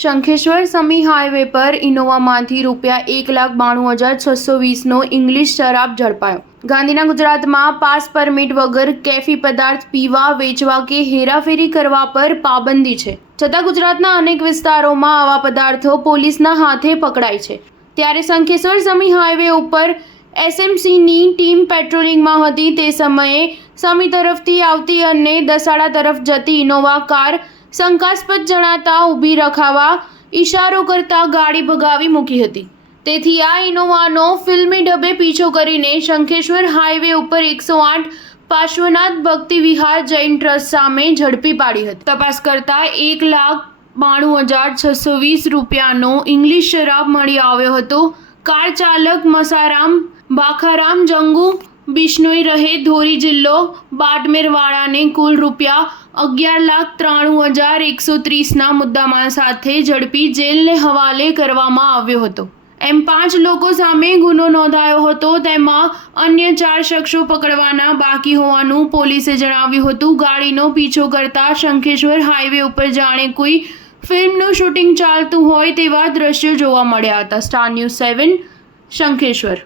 શંખેશ્વર સમી highway પર ઇનોવામાંથી ₹1,92,620નો English શરાબ ઝડપાયો। ગાંધીના ગુજરાતમાં પાસ પરમિટ વગર કેફી પદાર્થ પીવા, વેચવા કે હેરાફેરી કરવા પર પાબંદી છે, છતાં ગુજરાતના અનેક વિસ્તારોમાં આવા પદાર્થો પોલીસના હાથે પકડાય છે। ત્યારે શંખેશ્વર સમી હાઈવે ઉપર એસએમસીની ટીમ પેટ્રોલિંગમાં હતી તે સમયે સમી તરફથી આવતી અને દસાડા તરફ જતી ઇનોવા કાર શંકાસ્પદ જણાતા ઊભી રખાવા ઇશારો કરતા ગાડી ભગાવી મૂકી હતી। તેથી આ ઇનોવાનો ફિલ્મી ઢબે પીછો કરીને શંખેશ્વર હાઈવે ઉપર 108 પાર્શ્વનાથ ભક્તિ વિહાર જૈન ટ્રસ્ટ સામે ઝડપી પાડી હતી। તપાસ કરતા ₹1,92,620નો ઇંગ્લિશ શરાબ મળી આવ્યો હતો। કાર ચાલક મસારામ ભાખારામ જંગુ બિશ્નોઈ રહે ધોરી જિલ્લો બાડમેરવાળાને કુલ ₹11,93,130ના મુદ્દામાલ સાથે ઝડપી જેલને હવાલે કરવામાં આવ્યો હતો। એમ 5 લોકો સામે ગુનો નોંધાયો હતો, તેમાં અન્ય 4 શખ્સો પકડવાના બાકી હોવાનું પોલીસે જણાવ્યું હતું। ગાડીનો પીછો કરતા શંખેશ્વર હાઈવે ઉપર જાણે કોઈ ફિલ્મનું શૂટિંગ ચાલતું હોય તેવા દ્રશ્યો જોવા મળ્યા હતા। Star news 7 Shankheshwar.